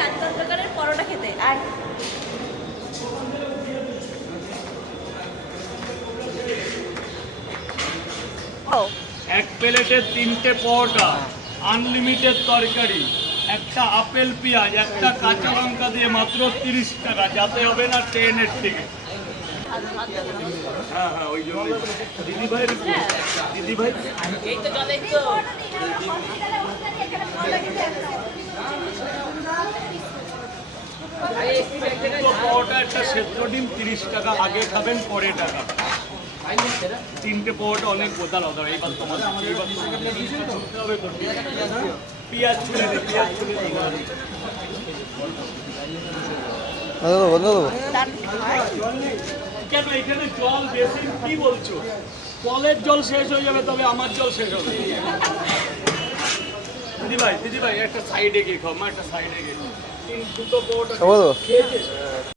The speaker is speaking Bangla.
রাজতন্ত্রকারের পরোটা খেতে। আর এক প্লেটে 3টে পরোটা, আনলিমিটেড তরকারি, একটা আপেল পেঁয়াজ, একটা কাঁচা লঙ্কা দিয়ে মাত্র 30 টাকা। যাতে হবে না ট্রেনের থেকে। হ্যাঁ হ্যাঁ, ওই জন্য দিদি ভাই এই তো চলে তো। পরোটা একটা সেদ্ধ ডিম 30 টাকা। আগে খাবেন পরে টাকা। 3টে পরোটা অনেক গোদাল হবে। এইবার তোমার হবে তো। পেঁয়াজ ছুলে দে, পেঁয়াজ ছুলে দে। কেন এখানে জল বেশি? কি বলছো? কলের জল শেষ হয়ে যাবে, তবে আমার জল শেষ হবে। দিদি ভাই একটা সাইডে গিয়ে খাও, মা একটা সাইডে গিয়ে। 2টো পরোটা খেয়েছে।